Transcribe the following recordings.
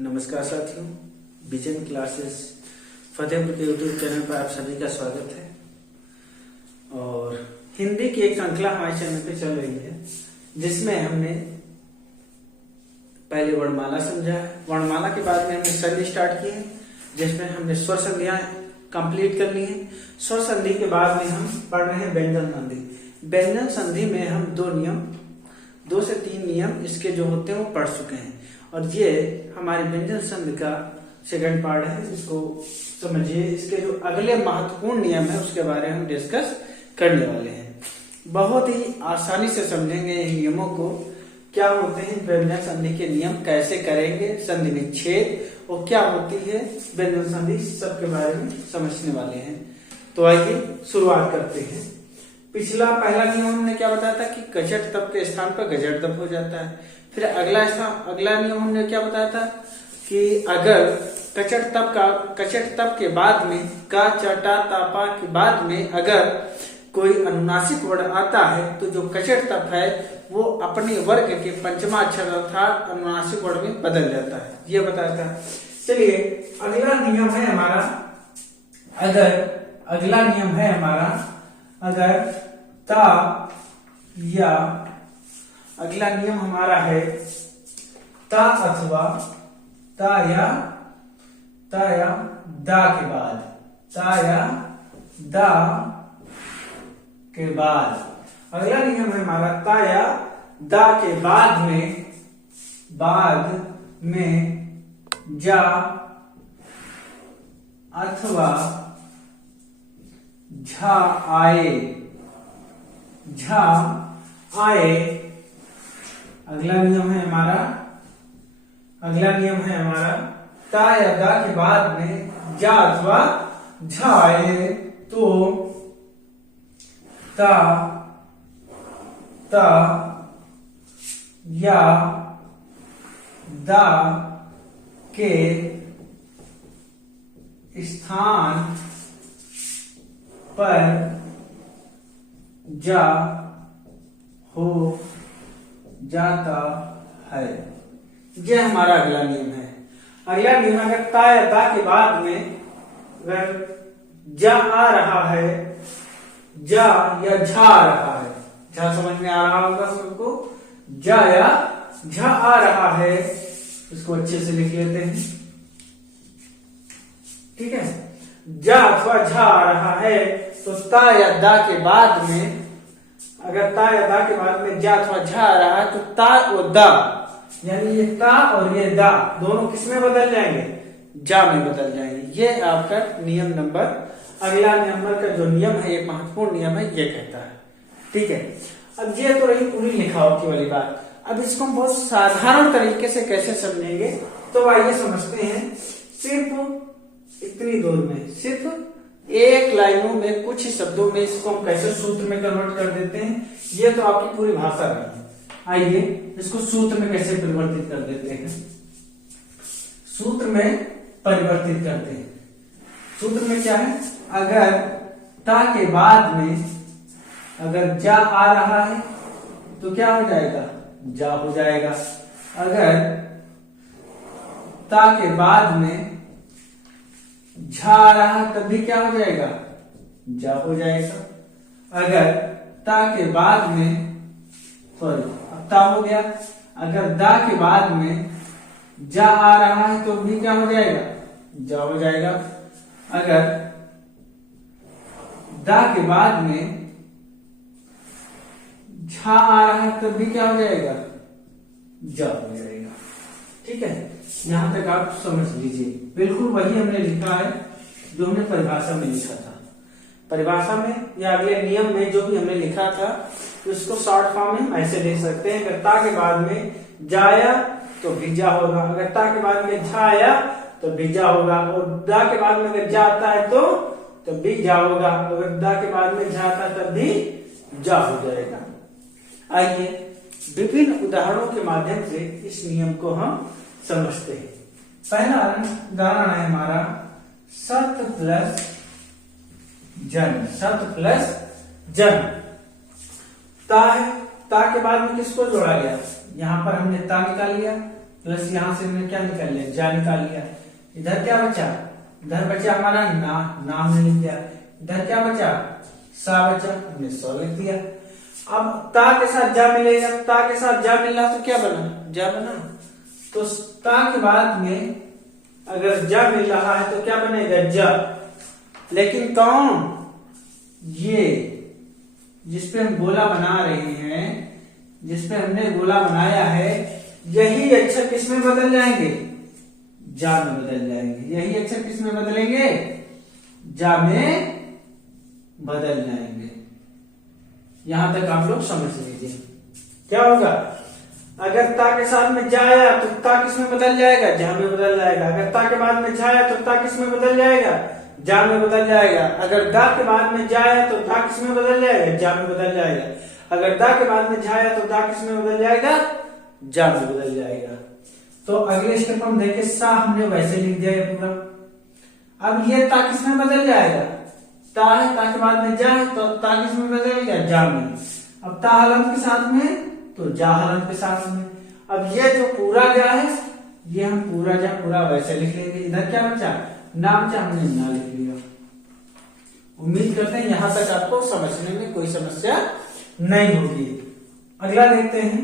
नमस्कार साथियों, vision classes Fatehpur के यूट्यूब चैनल पर आप सभी का स्वागत है। और हिंदी की एक श्रृंखला हमारे चैनल पे चल रही है, जिसमें हमने पहले वर्णमाला समझा है। वर्णमाला के बाद में हमने संधि स्टार्ट की है, जिसमें हमने स्वर संधियां कंप्लीट कर ली हैं। स्वर संधि के बाद में हम पढ़ रहे हैं व्यंजन संधि। व्यंजन संधि में हम दो से तीन नियम इसके जो होते हैं वो पढ़ चुके हैं, और ये हमारे व्यंजन संधि का सेकंड पार्ट है। इसको समझिए। इसके जो अगले महत्वपूर्ण नियम है उसके बारे में हम डिस्कस करने वाले हैं। बहुत ही आसानी से समझेंगे इन नियमों को, क्या होते हैं व्यंजन संधि के नियम, कैसे करेंगे संधि विच्छेद और क्या होती है व्यंजन संधि, सबके बारे में समझने वाले हैं। तो आइए शुरुआत करते हैं। पहला नियम हमने क्या बताया था कि कचट तप के स्थान पर गजट तप हो जाता है। फिर अगला नियम हमने क्या बताया था कि अगर कचट तप के बाद में का चटा तापा के बाद में अगर कोई अनुनासिक वर्ण आता है तो जो कचट तप है वो अपने वर्ग के पंचमा अक्षर अर्थात अनुनासिक वर्ण में बदल जाता है, ये बताया था। चलिए अगला नियम है हमारा, अगर ता या अगला नियम हमारा है ता अथवा ता या दा के बाद, अगला नियम है हमारा ता या दा के बाद में जा अथवा झा आए। अगला नियम है हमारा ता या दा के बाद में जा अथवा झा आए तो ता या दा के स्थान पर जा हो जाता है। यह हमारा अगला नियम है। अगला नियम अगर ता या दा के बाद में अगर जा आ रहा है, जा या झा आ रहा है, झा समझ में आ रहा होगा सबको, जा या झा आ रहा है, इसको अच्छे से लिख लेते हैं, ठीक है। जा अथवा झा आ रहा है तो ता या दा के बाद में, अगर ता या दा के बाद में जा अथवा झा आ रहा है तो ता और दा, यानी ये ता और ये दा दोनों किसमें बदल जाएंगे, जा में बदल जाएंगे। ये आपका नियम नंबर, अगला नंबर का जो नियम है, एक महत्वपूर्ण नियम है, ये कहता है, ठीक है। अब ये तो रही पूरी लिखावट वाली बात। अब इसको हम बहुत साधारण तरीके से कैसे समझेंगे, तो आइए समझते हैं। सिर्फ इतनी दूर में, सिर्फ एक लाइनों में, कुछ ही शब्दों में इसको हम कैसे सूत्र में कन्वर्ट कर देते हैं, ये तो आपकी पूरी भाषा नहीं है। आइए इसको सूत्र में कैसे परिवर्तित कर देते हैं, सूत्र में परिवर्तित करते हैं। सूत्र में क्या है, अगर ता के बाद में अगर जा आ रहा है तो क्या हो जाएगा, जा हो जाएगा। अगर ता के बाद में झा आ रहा है तब भी क्या हो जाएगा, जा हो जाएगा। अगर ता के बाद में, सॉरी अब ता हो गया, अगर दा के बाद में जा आ रहा है तो भी क्या हो जाएगा, जा हो जाएगा। अगर दा के बाद में झा आ रहा है तब भी क्या हो जाएगा, जा हो जाएगा, ठीक है। यहां तक आप समझ लीजिए। बिल्कुल वही हमने लिखा है जो हमने परिभाषा में लिखा था। परिभाषा में या अगले नियम में जो भी हमने लिखा था, तो इसको शॉर्ट फॉर्म में हम ऐसे लिख सकते हैं। अगर ता के बाद में जाया तो भी जा होगा, अगर ता के बाद में झा आया तो भी जा होगा, और दा के बाद में अगर जा आता है तो भी जा होगा, अगर दा के बाद में झा आता है तब भी जा हो जाएगा। आइए विभिन्न उदाहरणों के माध्यम से इस नियम को हम समझते हैं। पहला उदाहरण है हमारा सत प्लस जन। ता है ता के बाद में किसको जोड़ा गया, यहाँ पर हमने ता निकाल लिया, प्लस यहाँ से हमने क्या निकाल लिया, जा निकाल लिया। इधर क्या बचा, इधर बचा हमारा ना, नाम ने लिख दिया। इधर क्या बचा, सा बचा, हमने सौ लिख दिया। अब ता के साथ जा मिलेगा, ता के साथ जा मिल रहा तो क्या बना, जा बना। तो ता के बाद में अगर जा मिल रहा है तो क्या बनेगा, जा। लेकिन कौन, ये जिसपे हम गोला बना रहे हैं, जिसपे हमने गोला बनाया है, यही अक्षर किस में बदल जाएंगे, जा में बदल जाएंगे। यही अक्षर किस में बदलेंगे, जा में बदल जाएंगे। यहां तक आप लोग समझ लीजिए। क्या होगा, अगर ता के साथ में जा आया तो ता किस में बदल जाएगा, जा में बदल जाएगा। अगर ता के बाद में जा आया तो ता किस में बदल जाएगा, जा में बदल जाएगा। अगर दा के बाद में जा आया तो दा किस में बदल जाएगा, जा में बदल जाएगा। अगर दा के बाद में जा आया तो दा किस में बदल जाएगा, जा में बदल जाएगा। तो अगले स्टेप हम देखें, सा हमने वैसे लिख दिया है पूरा। अब ये ता किस में बदल जाएगा, ता है, ता के बाद में जा है तो ता किस में बदलेगा, जा में। अब ता हलंत के साथ में तो जा हलंत के साथ में। अब ये जो पूरा जा है, ये हम पूरा जा पूरा वैसे लिख लेंगे। इधर क्या बचा, ना बचा, हमने ना लिख लिया। उम्मीद करते हैं यहां तक आपको समझने में कोई समस्या नहीं होगी। अगला देखते हैं,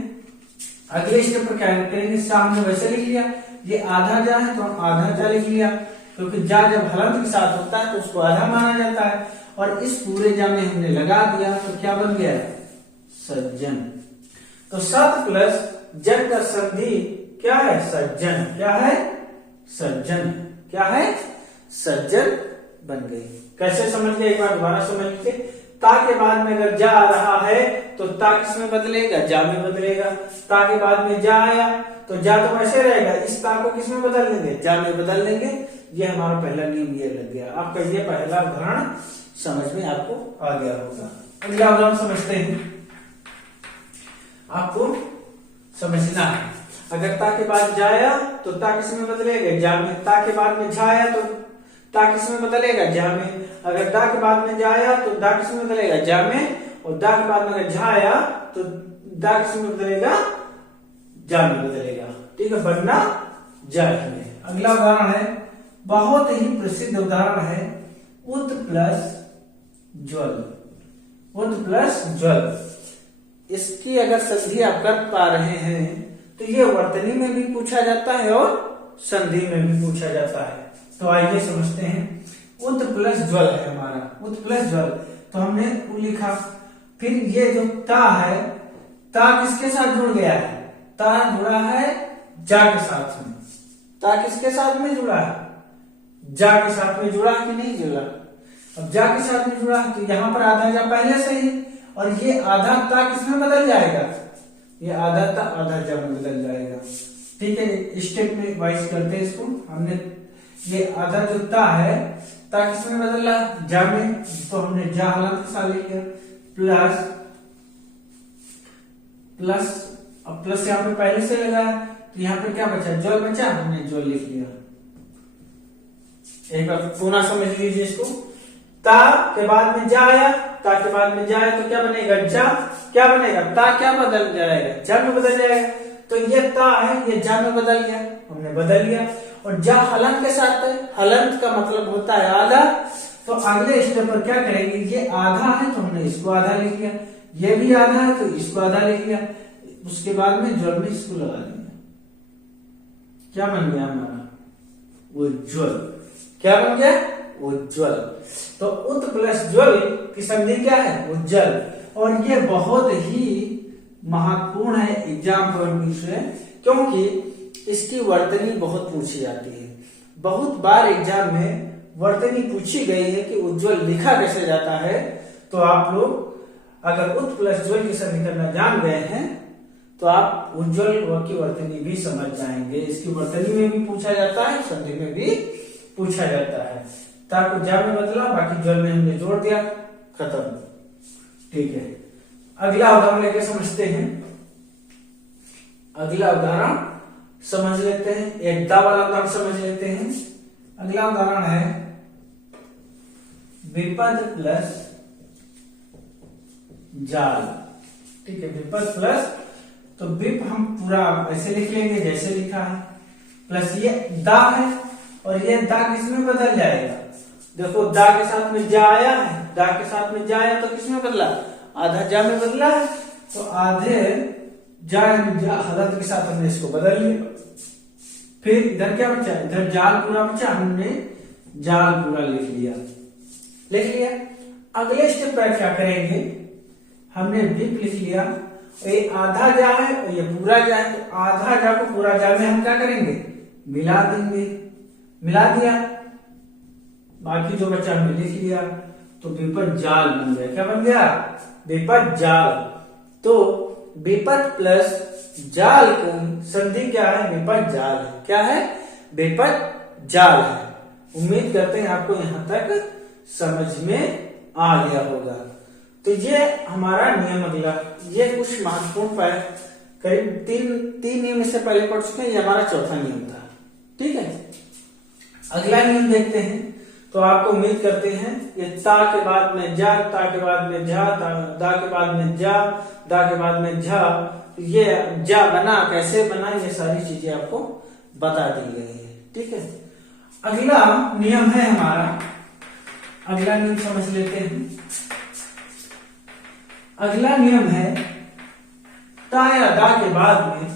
अगले स्टेप पर क्या करेंगे, सा हमने वैसे लिख लिया। ये आधा जा है तो आधा जा लिख लिया, क्योंकि जा जब हलंत के साथ होता है तो उसको आधा माना जाता है। और इस पूरे जा में हमने लगा दिया तो क्या बन गया, सज्जन। तो सत प्लस जन का संधि क्या है, सज्जन। क्या है, सज्जन। क्या है, सज्जन बन गई। कैसे समझ गए, एक बार दोबारा समझ लीजिए। ता के बाद में अगर जा आ रहा है तो ता किस में बदलेगा, जा में बदलेगा। ता के बाद में जा आया तो जा तो वैसे रहेगा, इस ता को किस में बदल देंगे, जा में बदल देंगे। ये हमारा पहला नियम ये लग गया। आपका ये पहला उदाहरण समझ में आपको आ गया होगा। अगला उदाहरण समझते हैं, आपको समझना है। अगर ता के बाद जाया तो ता किस में बदलेगा, जा में। ता के बाद में जाया तो ता किस में बदलेगा, जा में। अगर दा के बाद में जाया तो दा किस में बदलेगा, जा में। और दा के बाद में अगर जाया तो दा किस में बदलेगा, जा में बदलेगा। ठीक है, बनना जा में। अगला उदाहरण है, बहुत ही प्रसिद्ध उदाहरण है, उत प्लस ज्वल। उत प्लस ज्वल, इसकी अगर संधि आप कर पा रहे हैं तो ये वर्तनी में भी पूछा जाता है और संधि में भी पूछा जाता है। तो आइए समझते हैं। उत प्लस ज्वल है हमारा, उत प्लस ज्वल। तो हमने उ लिखा, फिर ये जो ता है, ता किसके साथ जुड़ गया है, ता जुड़ा है जा के साथ में। ता किसके साथ में जुड़ा है, जा के साथ में जुड़ा कि नहीं जुड़ा। अब जा के साथ में जुड़ा तो यहाँ पर आधा जा पहले से ही, और ये आधा ता किसमें बदल जाएगा, ये आधा ता आधा जा में बदल जाएगा। ठीक है, स्टेप में वाइज करते हैं इसको। हमने ये आधा जो ता है, ता किसमें बदला, जा में। तो हमने जा हलंत के साथ लिख लिया, प्लस प्लस। अब प्लस यहाँ पे पहले से लगा तो यहाँ पे क्या बचा, ज्वल बचा, हमने ज्वल लिख लिया। एक बार पुनः समझ लीजिए इसको। ता के बाद में जा आया, ता के बाद में जाए तो क्या बनेगा, जा। क्या बनेगा, ता क्या बदल जाएगा, जा में बदल जाएगा। तो ये ता है, ये जा में बदल गया, हमने बदल लिया। और जा हलंत के साथ है, हलंत का मतलब होता है आधा। तो अगले स्टेप पर क्या करेंगे, ये आधा है तो हमने इसको आधा लिख लिया, ये भी आधा है तो इसको आधा लिख लिया। उसके बाद में ज्वल में इसको लगा दिया। क्या बन गया हमारा, उज्ज्वल। क्या बन गया, उज्ज्वल। तो उत प्लस ज्वल की संधि क्या है, उज्ज्वल। और ये बहुत ही महत्वपूर्ण है एग्जाम पॉइंट से, क्योंकि इसकी वर्तनी बहुत पूछी जाती है। बहुत बार एग्जाम में वर्तनी पूछी गई है कि उज्ज्वल लिखा कैसे जाता है। तो आप लोग अगर उत प्लस ज्वल की संधि करना जान गए हैं तो आप उज्ज्वल की वर्तनी भी समझ जाएंगे। इसकी वर्तनी में भी पूछा जाता है, संधि में भी पूछा जाता है। ताकि जा में बदला, बाकी ज्वल में हमने जोड़ दिया, खत्म। ठीक है, अगला उदाहरण लेके समझते हैं। अगला उदाहरण समझ लेते हैं, एक दा वाला उदाहरण समझ लेते हैं। अगला उदाहरण है विपद प्लस जाल। ठीक है, विपद प्लस, तो विप हम पूरा ऐसे लिख लेंगे जैसे लिखा है, प्लस ये दा है, और ये दा किसमें बदल जाएगा, देखो दा के साथ में जा आया है, दा के साथ में जा आया तो किसमें बदला, आधा जा में बदला है, तो आधे जा हलंत के साथ हमने इसको बदल लिया। फिर इधर क्या बचा, इधर जाल पूरा बचा, हमने जाल पूरा लिख लिया। अगले स्टेप पर क्या करेंगे, हमने विप लिख लिया, ये आधा जा है और ये पूरा जा है, तो आधा जा को पूरा जा में हम क्या करेंगे, मिला देंगे, मिला दिया, बाकी जो बचा हमने लिख लिया, तो विपद जाल बन गया। क्या बन गया, विपद जाल। तो विपद प्लस जाल की संधि क्या है, विपद जाल है। क्या है, विपद जाल है। उम्मीद करते हैं आपको यहां तक समझ में आ गया होगा। तो ये हमारा नियम अगला, ये कुछ महत्वपूर्ण है, करीब तीन नियम इससे पहले पढ़ चुके हैं, ये हमारा चौथा नियम था। ठीक है, अगला नियम देखते हैं। तो आपको उम्मीद करते हैं ये ता के बाद में जा, ता के बाद में झा, दा के बाद में जा, दा के बाद में झा, ये जा बना, कैसे बना, ये सारी चीजें आपको बता दी गई है। ठीक है, अगला नियम है हमारा, अगला नियम समझ लेते हैं। अगला नियम है ता या दा के बाद में,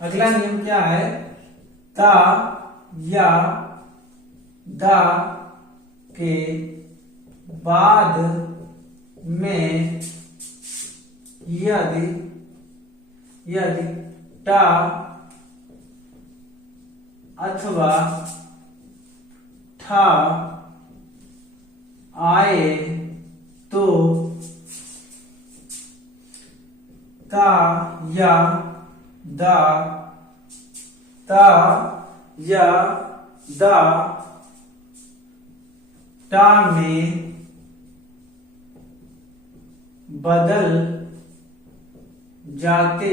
अगला नियम क्या है, ता या दा के बाद में यदि टा अथवा ठा आए तो ता या दा टा में बदल जाते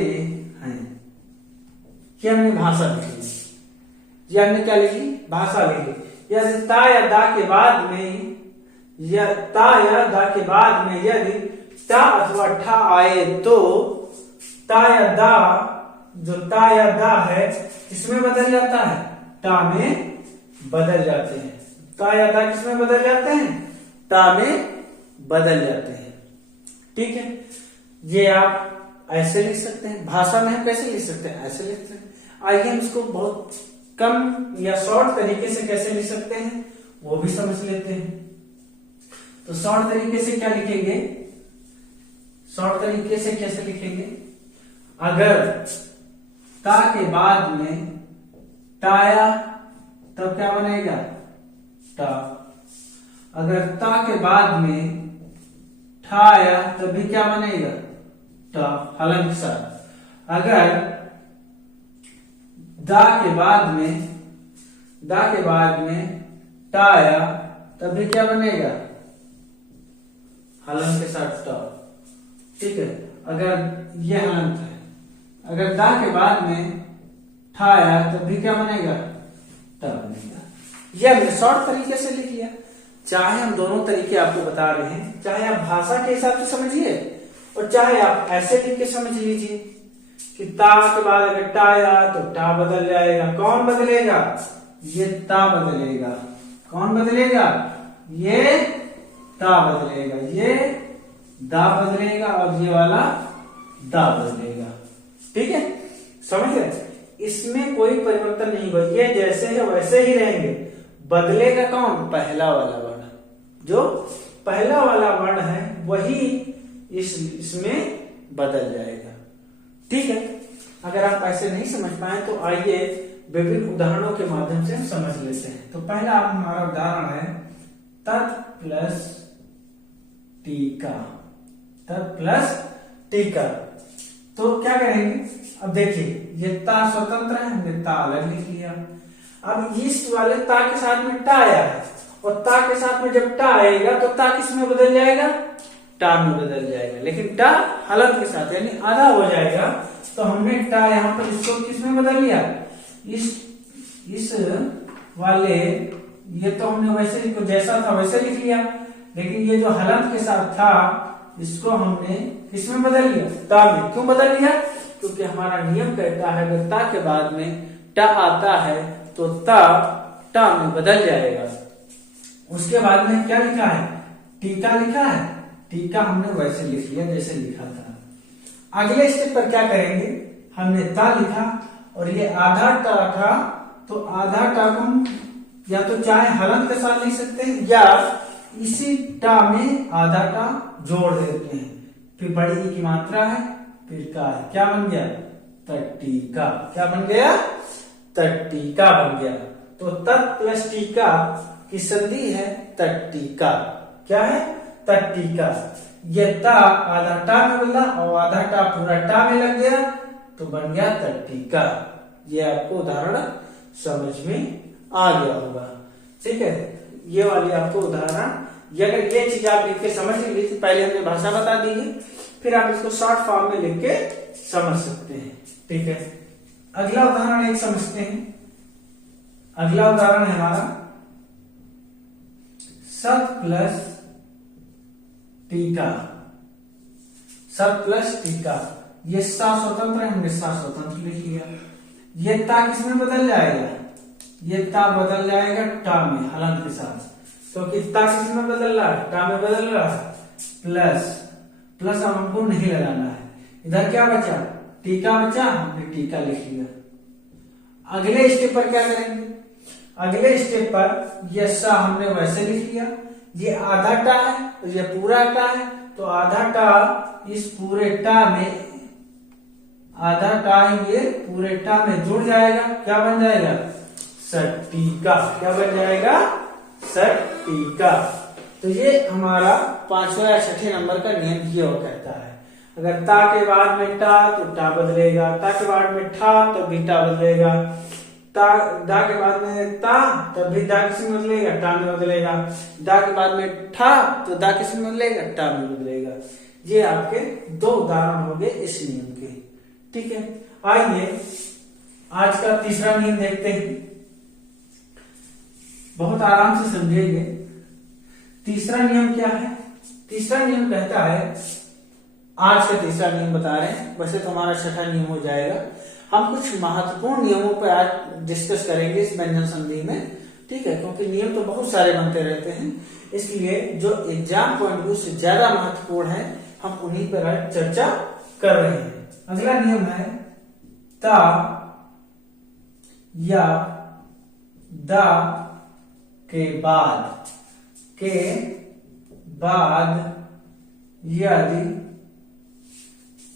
हैं। ये हमने भाषा लिखी, ये हमने क्या लिखी, भाषा लिखी। यदि ता या दा के बाद में, या ता या दा के बाद में यदि टा अथवा ठा आए तो ता या दा, जो ता या दा है किसमें बदल जाता है, टा में बदल जाते हैं। ता या दा किसमें बदल जाते हैं, टा में बदल जाते हैं। ठीक है, ये आप ऐसे लिख सकते हैं, भाषा में हम कैसे लिख सकते हैं, ऐसे लिख सकते हैं। आइए हम इसको बहुत कम या शॉर्ट तरीके से कैसे लिख सकते हैं वो भी समझ लेते हैं। तो शॉर्ट तरीके से क्या लिखेंगे, शॉर्ट तरीके से कैसे लिखेंगे, अगर ता के बाद में टाया तब क्या बनेगा, टा। अगर ता के बाद में ठाया तब भी क्या बनेगा, टा, हलन के साथ। अगर दा के बाद में टाया तब भी क्या बनेगा, हलन के साथ टा। ठीक है, अगर ये हलंत है, अगर दा के बाद में ठाया तब भी क्या बनेगा, टा बनेगा। ये हमने शॉर्ट तरीके से लिख लिया। चाहे हम दोनों तरीके आपको बता रहे हैं, चाहे आप भाषा के हिसाब से समझिए और चाहे आप ऐसे लिख के समझ लीजिए कि ता के बाद अगर टा आया तो टा बदल जाएगा। कौन बदलेगा, ये ता बदलेगा। कौन बदलेगा, ये ता बदलेगा, ये दा बदलेगा और ये वाला दा बदलेगा। ठीक है, समझ गए, इसमें कोई परिवर्तन नहीं होगा, ये जैसे है वैसे ही रहेंगे। बदलेगा कौन, पहला वाला वर्ण, जो पहला वाला वर्ण है वही इसमें बदल जाएगा। ठीक है, अगर आप ऐसे नहीं समझ पाए तो आइए विभिन्न उदाहरणों के माध्यम से हम समझ लेते हैं। तो पहला हमारा उदाहरण है तत् प्लस टीका, तत् प्लस टीका। तो क्या करेंगे, अब देखिए ये ता स्वतंत्र है, हमने ता अलग लिख लिया। अब इस वाले ता के साथ में टा आया है और ता के साथ में जब टा आएगा तो ता किस में बदल जाएगा, टा में बदल जाएगा। लेकिन टा हलंत के साथ यानी आधा हो जाएगा, तो हमने टा यहाँ पर इसको किस में बदल लिया, इस वाले, ये तो हमने वैसे जैसा था वैसे लिख लिया। लेकिन ये जो हलंत के साथ था इसको हमने किसमें बदल लिया, ता में। क्यों बदल लिया? क्योंकि हमारा नियम कहता है अगर ता के बाद में टा आता है तो ता में बदल जाएगा। उसके बाद में क्या लिखा है, टीका लिखा है, टीका हमने वैसे लिख लिया जैसे लिखा था। अगले स्टेप पर क्या करेंगे, हमने ता लिखा और ये आधा टा था, तो आधा टा को हम या तो चाहे हलंत के साथ लिख सकते हैं या इसी टा में आधा टा जोड़ देते हैं। फिर बड़ी ई की मात्रा है, फिर का है, क्या बन गया, तटीका। क्या बन गया, तटीका बन गया। तो तत् प्लस टीका की संधि है तटीका। क्या है, तटीका। ये ता आधा टा में बदला और आधा टा पूरा टा में लग गया तो बन गया तटीका। ये आपको उदाहरण समझ में आ गया होगा। ठीक है, ये वाली आपको उदाहरण, अगर ये चीज आप लिख के समझ ली थी, पहले हमने भाषा बता दी है, फिर आप इसको शॉर्ट फॉर्म में लिख के समझ सकते हैं। ठीक है, अगला उदाहरण एक समझते हैं। अगला उदाहरण है हमारा सत प्लस टीका। सत प्लस टीका, ये सा स्वतंत्र है, हमने सा स्वतंत्र लिख लिया। ये ता किसमें बदल जाएगा, ये ता बदल जाएगा टा में हलंत के साथ। तो ता किसमें बदल रहा है, टा में बदल रहा है। प्लस अब हमको नहीं लगाना है। इधर क्या बचा, टीका बचा, हमने टीका लिख लिया। अगले स्टेप पर क्या करेंगे, अगले स्टेप पर ये सा हमने वैसे लिख लिया। ये आधा टा है और ये पूरा टा है, तो आधा टा इस पूरे टा में, आधा टा ये पूरे टा में जुड़ जाएगा। क्या बन जाएगा, सटीका। क्या बन जाएगा, सटीका। तो ये हमारा 5वां या 6ठे नंबर का नियम ये हो कहता है, अगर ता के बाद में टा तो टा बदलेगा, ता के बाद में ठा तो भी टा बदलेगा, दा के बाद में ता तब भी दा किसमें बदलेगा, टा में बदलेगा, दा के बाद में ठा तो दा किसमें बदलेगा, टा में बदलेगा। ये आपके 2 उदाहरण हो गए इस नियम के। ठीक है, आइए आज का तीसरा नियम देखते हैं। बहुत आराम से समझेंगे। तीसरा नियम क्या है, तीसरा नियम कहता है, आज का तीसरा नियम बता रहे हैं, वैसे तो हमारा 6ठा नियम हो जाएगा। हम कुछ महत्वपूर्ण नियमों पर आज डिस्कस करेंगे इस व्यंजन संधि में। ठीक है, क्योंकि नियम तो बहुत सारे बनते रहते हैं, इसलिए जो एग्जाम पॉइंट ऑफ व्यू से ज्यादा महत्वपूर्ण है हम उन्हीं पर आज चर्चा कर रहे हैं। अगला नियम है ता या दा के बाद यदि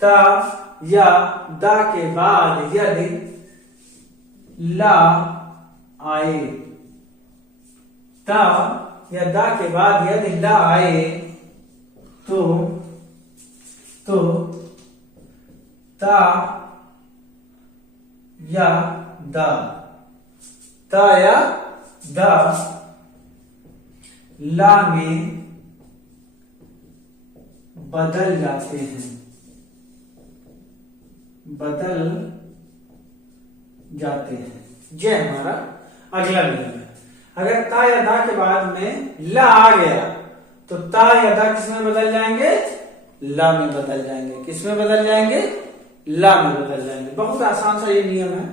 ता या दा के बाद यदि ला आए, ता या दा के बाद यदि ला आए तो ता या दा, ता या दा ला में बदल जाते हैं, बदल जाते हैं। ये हमारा अगला नियम है। अगर ता या दा के बाद में ला आ गया तो ता या दा किसमें बदल जाएंगे, ला में बदल जाएंगे। किसमें बदल जाएंगे, ला में बदल जाएंगे। बहुत आसान सा ये नियम है।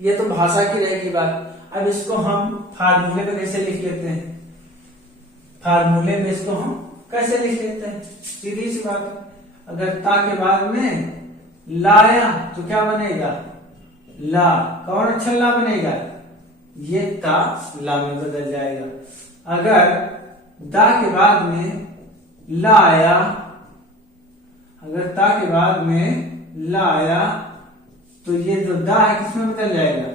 ये तो भाषा की रहेगी बात। अब इसको हम फार्मूले में कैसे लिख लेते हैं, फार्मूले में इसको हम कैसे लिख लेते हैं, सीधी सी बात है। अगर ता के बाद में लाया तो क्या बनेगा, ला। कौन अक्षर ला बनेगा, ये ता ला में बदल जाएगा। अगर दा के बाद में ला आया, अगर ता के बाद में ला आया तो ये जो दा है किसमें बदल जाएगा,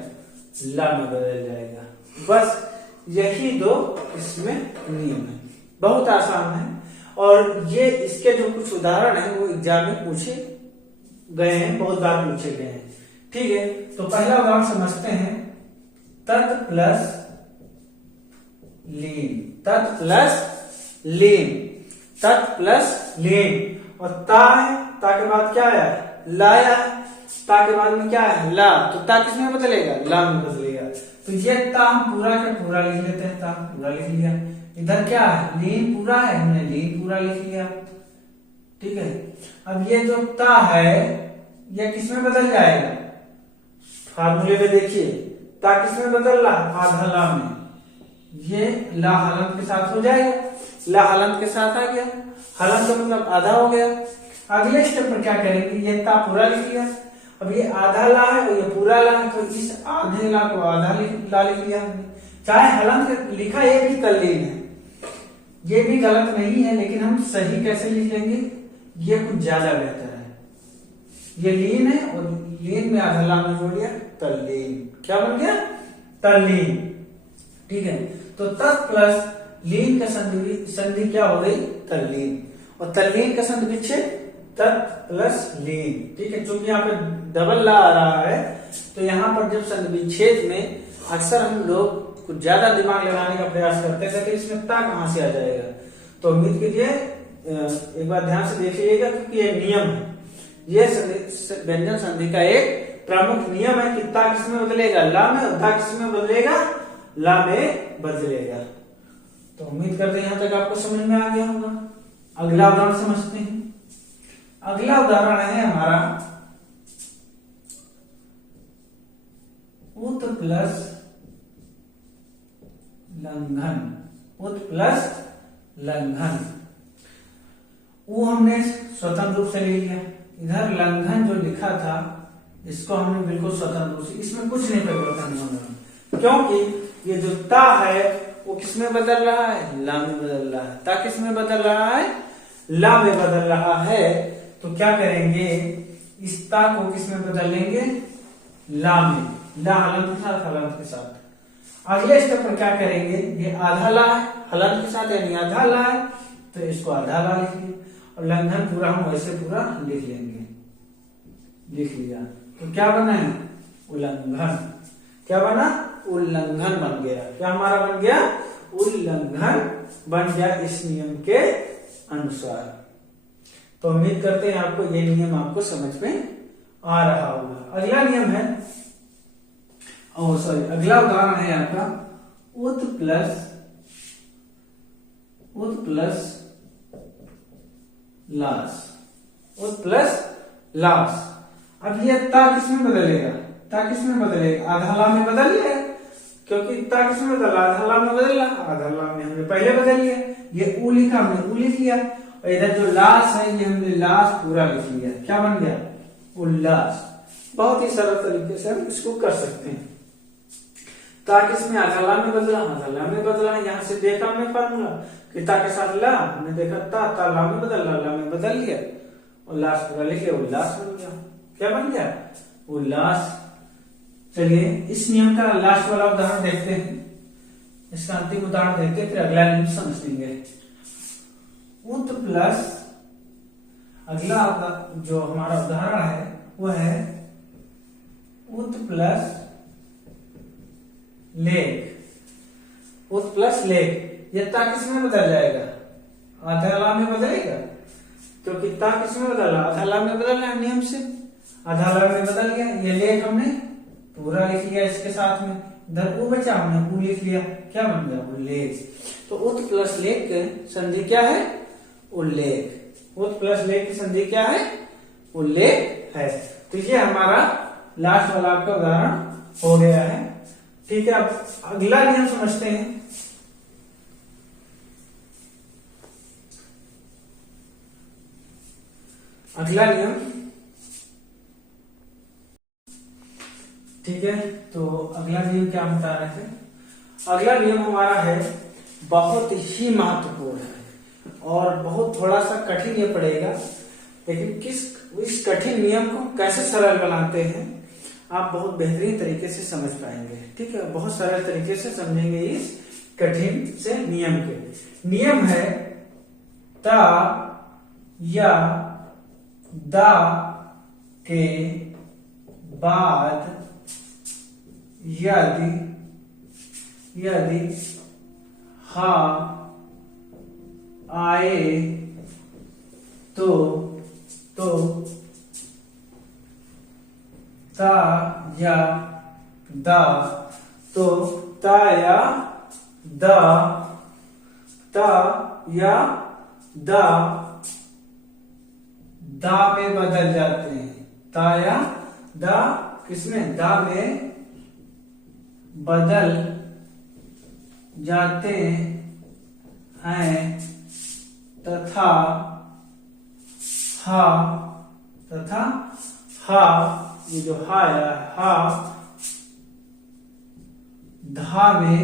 ला में बदल जाएगा। बस यही 2 इसमें नियम है, बहुत आसान है। और ये इसके जो कुछ उदाहरण है वो एग्जाम में पूछे गए हैं, बहुत बार पूछे गए हैं। ठीक है, तो पहला उदाहरण समझते हैं। तत् प्लस लीन, तत् प्लस लीन, तत् प्लस लीन। और ता है, ता के बाद क्या है, लाया है, ता के बाद में क्या है, ला। तो ता किसमें बदलेगा, ला में बदलेगा। तो ये ता हम पूरा के पूरा लिख लेते हैं, ता पूरा लिख लिया। इधर क्या है, लीन पूरा है, हमने लीन पूरा लिख लिया। ठीक है। अब ये जो ता है ये किसमें बदल जाएगा, फार्मूले में देखिए ता किसमें बदल रहा, आधा ला में, ये ला हलंत के साथ हो जाएगा, ला हलंत के साथ आ गया, हलंत का मतलब आधा हो गया। अगले स्टेप पर क्या करेंगे, ये ता पूरा लिख लिया, अब ये आधा ला है और ये पूरा ला है, तो इस आधे ला को आधा ला लिख लिया हमने। चाहे हलंत लिखा ये भी तल्लीन है, ये भी गलत नहीं है, लेकिन हम सही कैसे लिख लेंगे, ये कुछ ज्यादा बेहतर है। ये लीन है और लीन में आधा ला में जोड़ दिया तल्लीन, क्या बन गया, तल्लीन। ठीक है, तो तत् प्लस लीन का संधि क्या हो गई, तल्लीन, और तल्लीन का संधि विच्छेद तत् प्लस लीन। ठीक है, चूंकि यहाँ पे डबल ला आ रहा है, तो यहाँ पर जब संधि विच्छेद में अक्सर हम लोग कुछ ज्यादा दिमाग लगाने का प्रयास करते हैं कि इसमें ता कहां से आ जाएगा। तो उम्मीद कीजिए एक बार ध्यान से देखिएगा, क्योंकि ये नियम है, ये व्यंजन संधि का एक प्रमुख नियम है कि ता किसमें बदलेगा, ला में, और ता किसमें बदलेगा, ला में बदलेगा। तो उम्मीद करते हैं यहां तक आपको समझ में आ गया होगा। अगला उदाहरण समझते हैं। अगला उदाहरण है हमारा उत प्लस लंघन, उत प्लस लंघन। वो हमने स्वतंत्र रूप से ले लिया, इधर लंघन जो लिखा था इसको हमने बिल्कुल स्वतंत्र रूप से, इसमें कुछ नहीं परिवर्तन होना, क्योंकि ये जो ता है वो किसमें बदल रहा है, ला में बदल रहा है। ता किसमें बदल रहा है, ला में बदल रहा है। तो क्या करेंगे, इस ता को किसमें बदल लेंगे, ला में, ला हलंत के साथ, हलंत के साथ। अगले स्टेप पर क्या करेंगे, ये आधा ला है हलंत के साथ, यानी आधा ला है, तो इसको आधा ला लिख लिया, और लंघन पूरा हम वैसे पूरा लिख लेंगे, लिख लिया। तो क्या बना है, उल्लंघन, क्या बना, उल्लंघन बन गया। क्या हमारा बन गया, उल्लंघन बन गया इस नियम के अनुसार। तो उम्मीद करते हैं आपको ये नियम आपको समझ में आ रहा होगा। अगला नियम है, अगला उदाहरण है आपका उत प्लस लास, उत प्लस लास। अब ये ता किसमें बदलेगा, ता किसमें बदलेगा, आधा ला में बदल लिया, क्योंकि ता किसमें बदला, आधा ला में बदल, आधा ला में हमने पहले बदल लिया, ये ऊ लिखा हमने ऊ लिख लिया, और इधर जो लास है ये हमने लास पूरा लिख लिया। क्या बन गया, उल्लास। बहुत ही सरल तरीके से हम इसको कर सकते हैं। ता किसमें, आधा ला में बदला, आधा ला में बदला, यहाँ से देखा हमने फार्मूला कि ता के साथ ला, हमने देखा ता ला में बदल, ला में बदल लिया, और लास पूरा लिख लिया, उल्लास बन गया। क्या बन गया, उल्लास। चलिए इस नियम का लास्ट वाला उदाहरण देखते हैं, इसका अंतिम उदाहरण देखते हैं, फिर अगला नियम समझ लेंगे। उत प्लस, अगला जो हमारा उदाहरण है वो है उत प्लस लेख, उत प्लस लेख। ये ता किसमें बदल जाएगा, आधा ला में बदलेगा, क्योंकि ता किसमें बदला, आधा ला में बदल रहा नियम से, आधा ला में बदल गया। ये लेख हमने पूरा लिख लिया इसके साथ में, इधर ऊ बचा हमने ऊ लिख लिया, क्या बन गया, उल्लेख। तो उत प्लस लेख की संधि क्या है, उल्लेख। उत प्लस लेख की संधि क्या है, उल्लेख है। तो ये हमारा लास्ट वाला आपका उदाहरण हो गया है। ठीक है, अब अगला नियम समझते हैं। अगला नियम, ठीक है, तो अगला नियम क्या बता रहे थे, अगला नियम हमारा है बहुत ही महत्वपूर्ण है और बहुत थोड़ा सा कठिन ये पड़ेगा, लेकिन इस कठिन नियम को कैसे सरल बनाते हैं आप बहुत बेहतरीन तरीके से समझ पाएंगे। ठीक है, बहुत सरल तरीके से समझेंगे इस कठिन से नियम के। नियम है ता या दा के बाद यदि हा आए तो ता या दा, तो ता या दा, ता या दा दा में बदल जाते हैं। ता या दा किसमें, दा में बदल जाते हैं तथा हा ये जो हा है हा धा में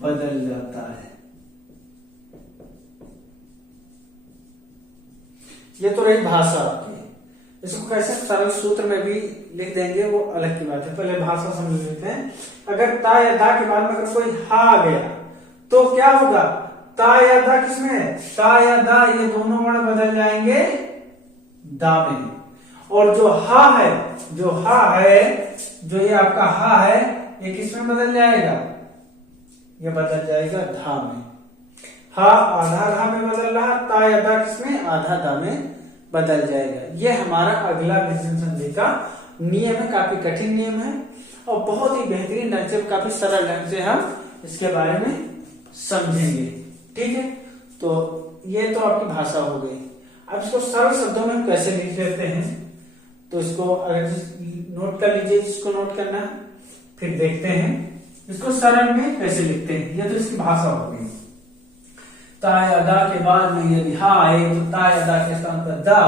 बदल जाता है। ये तो रही भाषा आपकी। इसको कैसे सरल सूत्र में भी लिख देंगे वो अलग की बात है, पहले भाषा समझ लेते हैं। अगर ता या दा के बाद में अगर कोई हा आ गया तो क्या होगा, ता या दा किसमें, ता या दा ये दोनों वर्ण बदल जाएंगे दा में। और जो हा है जो ये आपका हा है ये किसमें बदल जाएगा, ये बदल जाएगा धा में। हा आधा धा में बदल रहा, ता या दा किसमें, आधा दा में बदल जाएगा। ये हमारा अगला व्यंजन संधि का नियम है। काफी कठिन नियम है और बहुत ही बेहतरीन ढंग से, काफी सरल ढंग से हम इसके बारे में समझेंगे। ठीक है, तो ये तो आपकी भाषा हो गई। अब इसको सरल शब्दों में हम कैसे लिख लेते हैं, तो इसको अगर नोट कर लीजिए, इसको नोट करना, फिर देखते हैं इसको सरल में कैसे लिखते हैं। ये तो इसकी भाषा हो गई। ता या दा के बाद में यदि हा आए तो ता या दा के स्थान पर दा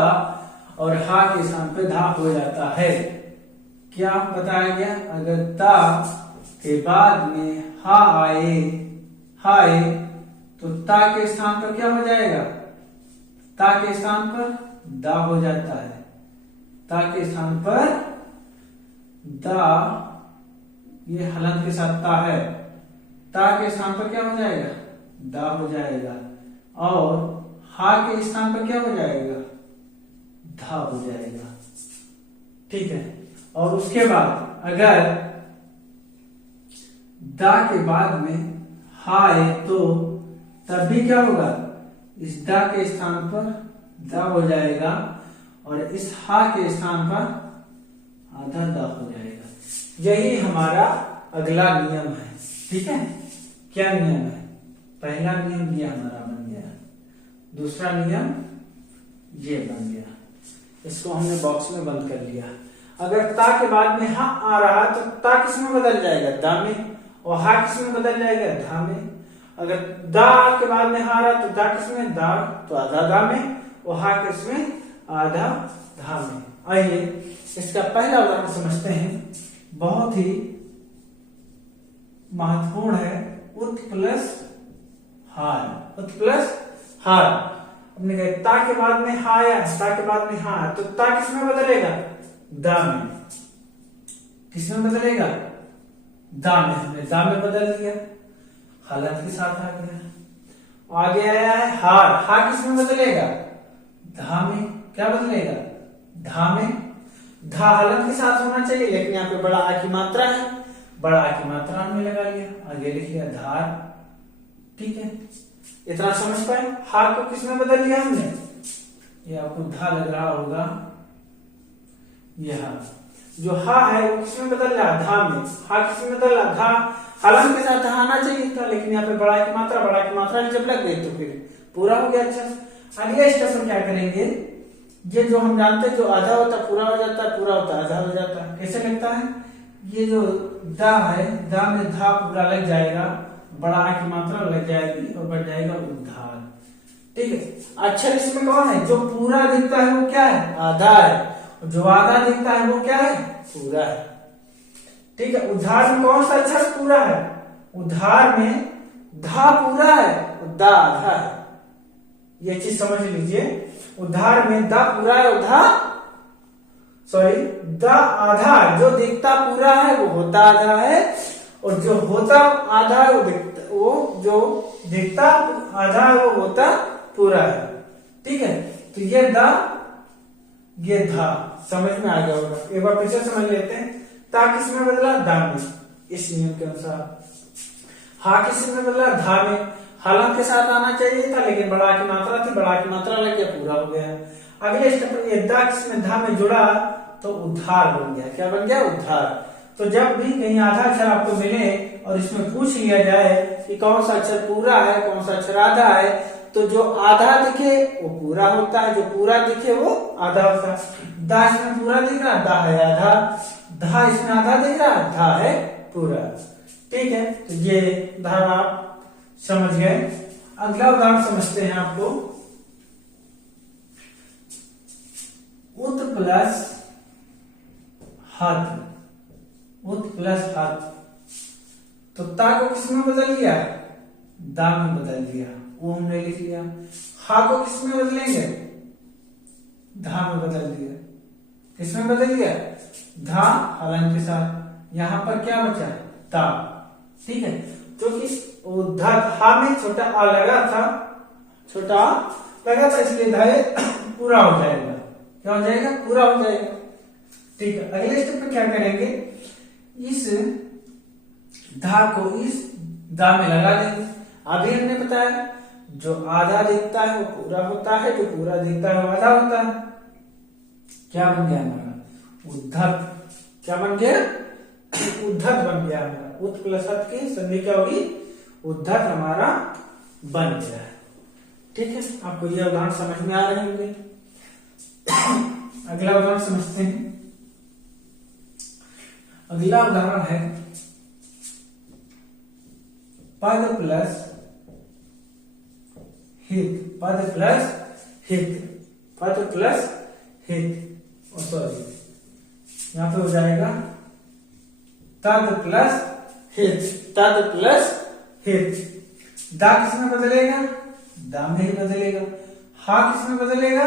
और हा के स्थान पर धा हो जाता है। क्या बताया गया, अगर ता के बाद में हा आए तो ता के स्थान पर क्या हो जाएगा, ता के स्थान पर दा हो जाता है। ता के स्थान पर दा, ये हलंत के साथ ता है, ता के स्थान पर क्या हो जाएगा, दा हो जाएगा। और हा के स्थान पर क्या हो जाएगा, धा हो जाएगा। ठीक है, और उसके बाद अगर दा के बाद में हा है तो तब भी क्या होगा, इस दा के स्थान पर दा हो जाएगा और इस हा के स्थान पर आधा दा हो जाएगा। यही हमारा अगला नियम है। ठीक है, क्या नियम है, पहला नियम ये हमारा बन गया, दूसरा नियम ये बन गया। इसको हमने बॉक्स में बंद कर लिया। अगर ता के बाद में हा आ रहा तो ता किस में बदल जाएगा, दा में, और हा किस में बदल जाएगा, धा में। अगर दा के बाद में हा रहा तो दा किस में, दा तो आधा दा में, और हा किस में, आधा धा में। आइए इसका पहला उदाहरण समझते हैं, बहुत ही महत्वपूर्ण है। उत प्लस हार, उत प्लस हार। हमने कहा ता के बाद में हा या ता के बाद में हा, तो ता किस में बदलेगा, दा में। किस में बदलेगा, दा में। हमने दा में बदल दिया, हालत के साथ आ गया। आगे आया है हार, हा किस में बदलेगा, धा में। क्या बदलेगा, धा में। धा हलंत के साथ होना चाहिए, लेकिन यहाँ पे बड़ा आ की मात्रा है, बड़ा आ की मात्रा हमने लगा लिया, आगे लिख लिया धार। ठीक है, इतना समझ पाए। हा को किस में बदल लिया हमने, ये आपको धा लग रहा होगा, यह जो हा है वो किस में बदल रहा, धा में। हा किस में बदल रहा, धा हलंत के साथ आना चाहिए था, लेकिन यहाँ पे बड़ा की मात्रा जब लग गई तो फिर पूरा हो गया। अच्छा, अगले स्टेप में क्या करेंगे, ये जो हम जानते हैं जो आधा होता है पूरा हो जाता है, पूरा होता है आधा हो जाता है। कैसे लगता है, ये जो दा है, दा में धा पूरा लग जाएगा, बड़ा आ की मात्रा लग जाएगी और बढ़ जाएगा उद्धार। ठीक है, अक्षर इसमें कौन है, जो पूरा दिखता है वो क्या है, आधा है, और जो आधा दिखता है वो क्या है, पूरा है। ठीक है, उद्धार में कौन सा अक्षर पूरा है, उद्धार में धा पूरा है और दा आधा है। ये चीज समझ लीजिए, उद्धार में दा पूरा है, दा आधा है। जो दिखता पूरा है वो होता आधा है, और जो होता आधा है वो जो दिखता आधा है वो होता पूरा है। ठीक है, तो ये दा ये धा समझ में आ गया होगा। एक बार फिर से समझ लेते हैं, ता किस में बदला, दा में, इस नियम के अनुसार। हा किस में बदला, धा में। हलंत के साथ आना चाहिए था, लेकिन बड़ा की मात्रा थी, बड़ा की मात्रा लग गया, पूरा हो गया। अगले स्टेप में ये दा किसमें, धा में जुड़ा तो उद्धार बन गया। क्या बन गया, उद्धार। तो जब भी कहीं आधा अक्षर आपको मिले और इसमें पूछ लिया जाए कि कौन सा अक्षर पूरा है कौन सा अक्षर आधा है, तो जो आधा दिखे वो पूरा होता है, जो पूरा दिखे वो आधा होता है। दा इसमें पूरा दिख रहा, दा है आधा, धा इसमें आधा दिख रहा, धा है पूरा। ठीक है, तो ये उदाहरण आप समझ गए। अगला उदाहरण समझते हैं आपको। उत प्लस हत, उत प्लस हत, तो ता को किसमें बदल लिया, दा में बदल दिया, वो हमने लिख लिया। हा को किसमें बदलेंगे, धा में बदल दिया। किसमें बदल दिया, धा हलन के साथ। यहां पर क्या बचा, ता। ठीक है, क्योंकि वो धा हा में छोटा आ लगा था, छोटा आ लगा था, इसलिए धा पूरा हो जाएगा। क्या हो जाएगा, पूरा हो जाएगा। ठीक है, अगले स्टेप में क्या करेंगे, इस धा को इस दा में लगा देंगे। अभी हमने बताया जो आधा दिखता है वो पूरा होता है, जो पूरा दिखता है वो आधा होता है। क्या बन गया हमारा, उद्धत। क्या बन गया, उद्धत बन गया हमारा। उत प्लस हत की संधि क्या होगी, उद्धत हमारा बन गया। ठीक है, आपको यह उदाहरण समझ में आ रहे होंगे। अगला उदाहरण समझते हैं। अगला उदाहरण है पद प्लस हित, पद प्लस हित, पद प्लस हित, सॉरी यहां पे हो जाएगा तद प्लस हित, तद प्लस हित। दा किसमें बदलेगा, दा में ही बदलेगा। हा किसमें बदलेगा,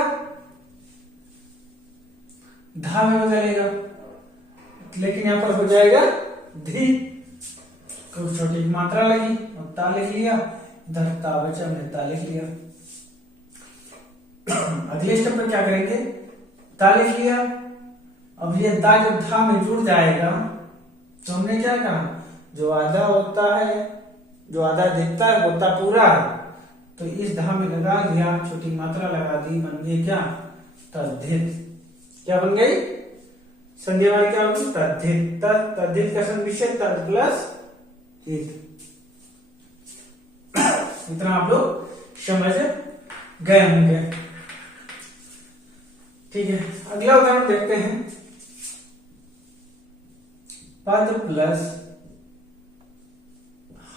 धा में बदलेगा, लेकिन यहां पर हो जाएगा धी, कुछ छोटी मात्रा लगी और ता लिख लिया, इधर ता बचा, हमने ता लिख लिया। अगले स्टेप पर क्या करेंगे, ता लिख लिया। अब ये दा जब धा में जुड़ जाएगा तो हमने क्या कहा, जो आधा होता है, जो आधा दिखता है होता पूरा है, तो इस धा में लगा दिया, छोटी मात्रा लगा दी, बन गई क्या, तद्धित। क्या बन गई, संधि वाली क्या होगी, तद्धित। तद्धित का संविशेष तद प्लस हित। इतना आप लोग समझ गए होंगे। ठीक है, अगला उदाहरण देखते हैं। पद प्लस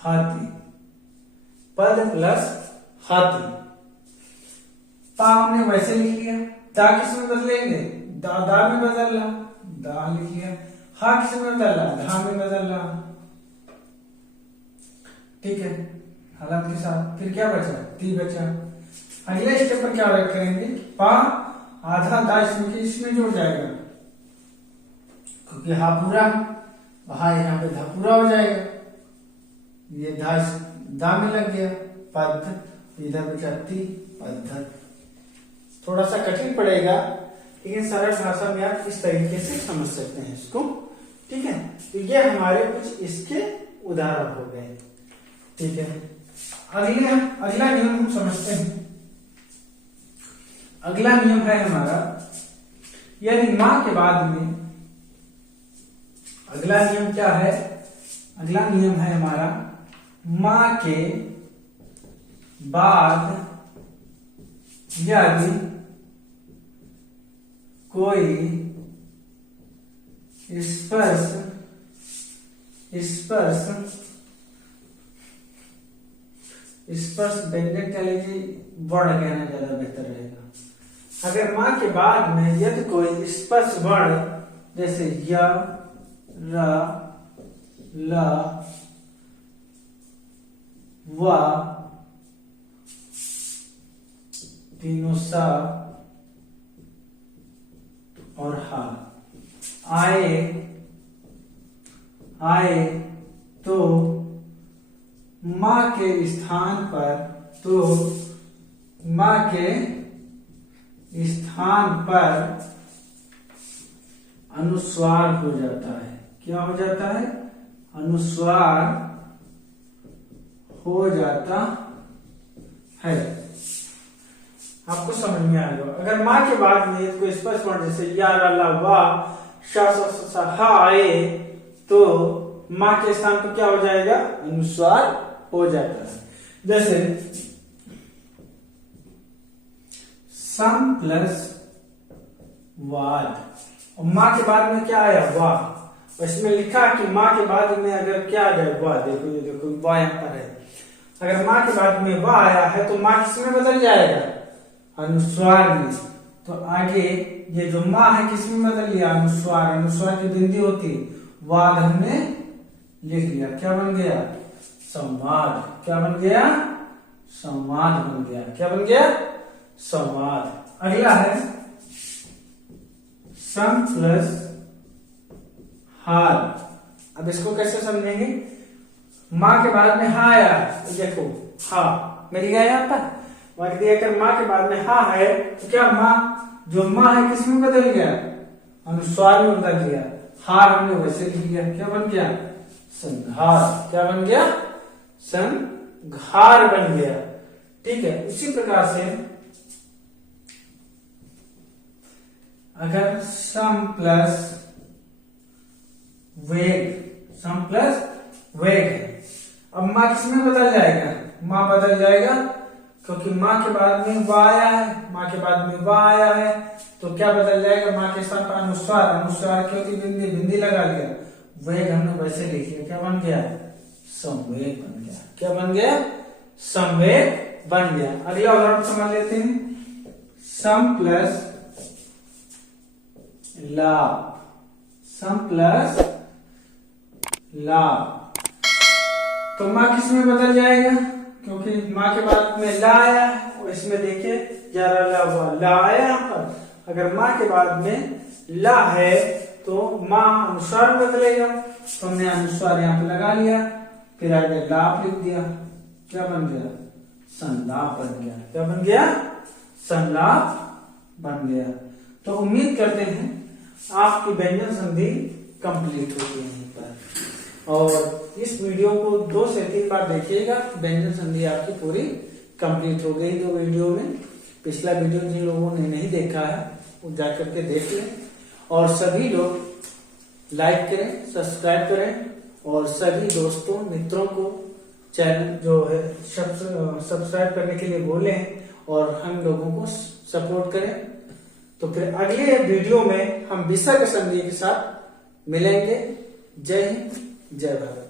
हाथी, पद प्लस हाथी। पा हमने वैसे लिख लिया, दा किसमें बदलेंगे, दा में बदल रहा, दा लिख लिया। हा किसमें बदल रहा, धा में बदल रहा। ठीक है, हालत के साथ। फिर क्या बचा, ती बचा। अगले स्टेप पर क्या करेंगे, पा आधा दा इसमें जुड़ जाएगा, क्योंकि हा पूरा, हा यहाँ पे धा पूरा हो जाएगा। ये धा दा में लग गया, पद, इधर बचा ती, पद्धत। थोड़ा सा कठिन पड़ेगा, लेकिन सरल भाषा में आप इस तरीके से समझ सकते हैं इसको। ठीक है, तो ये हमारे कुछ इसके उदाहरण हो गए। ठीक है, अगला नियम हम समझते हैं। अगला नियम है हमारा, यदि मां के बाद में, अगला नियम क्या है, अगला नियम है हमारा, मां के बाद यदि कोई स्पर्श व्यंजन कह लीजिए, वर्ण कहना ज्यादा बेहतर रहेगा। अगर मां के बाद में यदि कोई स्पर्श वर्ण जैसे य, र, ल, व, तीनों सा और हा आए तो मां के स्थान पर अनुस्वार हो जाता है। क्या हो जाता है, अनुस्वार हो जाता है। आपको समझ में आएगा। अगर मां के बाद में कोई स्पर्श वर्ण जैसे या, र, ल, व, श, हा आए तो मां के स्थान पर क्या हो जाएगा, अनुस्वार हो जाता है। जैसे सम प्लस वाद, और माँ के बाद में क्या आया, वाह। इसमें लिखा कि माँ के बाद में अगर क्या आ गया, वाह। देखो ये देखो वाह यहाँ पर है। अगर माँ के बाद में वाह आया है तो माँ किसमें बदल जाएगा, अनुस्वार में। तो आगे ये जो माँ है किसमें बदल लिया, अनुस्वार। अनुस्वार की बिंदी होती, वाद हमने लिख लिया, क्या बन गया, संवाद। क्या बन गया, संवाद बन गया। क्या बन गया, संवाद। अगला है सम प्लस हाल। अब इसको कैसे समझेंगे, माँ के बाद में हा आया, देखो हा मिल गया यहाँ पर। अगर माँ के बाद में हा है तो क्या माँ, जो माँ है किसमें बदल गया, अनुस्वार में बदल गया। हार हमने वैसे लिख लिया, क्या बन गया, संघार। क्या बन गया, संघार बन गया। ठीक है, उसी प्रकार से अगर सम प्लस वेग, सम प्लस वेग है, अब माँ किसमें बदल जाएगा, माँ बदल जाएगा, क्योंकि माँ के बाद में वाह आया है, माँ के बाद में वाह आया है, तो क्या बदल जाएगा, माँ के स्थान पर अनुस्वार। अनुस्वार की होती बिंदी, बिंदी लगा लिया, वेग हमने वैसे लिख लिया, क्या बन गया, संवेग बन गया। क्या बन गया, संवेग बन गया। अगला उदाहरण समझ लेते हैं, सम प्लस लाभ। सम प्लस लाभ, तो माँ किसमें बदल जाएगा, क्योंकि माँ के बाद में ला आया है, और इसमें देखिए ग्यारह ला हुआ, ला आया यहाँ पर। अगर माँ के बाद में ला है तो माँ अनुस्वार बदलेगा, तो हमने अनुस्वार यहाँ पे लगा लिया, फिर आगे लाभ लिख दिया, क्या बन गया, संलाप बन गया। क्या बन गया, संलाप बन गया। तो उम्मीद करते हैं आपकी व्यंजन संधि कंप्लीट हो गई यहीं पर, और इस वीडियो को 2 से 3 बार देखिएगा, व्यंजन संधि आपकी पूरी कंप्लीट हो गई 2 वीडियो में। पिछला वीडियो जिन लोगों ने नहीं देखा है वो जाकर के देख लें, और सभी लोग लाइक करें, सब्सक्राइब करें, और सभी दोस्तों मित्रों को चैनल जो है सब्सक्राइब करने के लिए बोलें, और हम लोगों को सपोर्ट करें। तो फिर अगले वीडियो में हम विसर्ग संधि के साथ मिलेंगे। जय हिंद, जय भारत।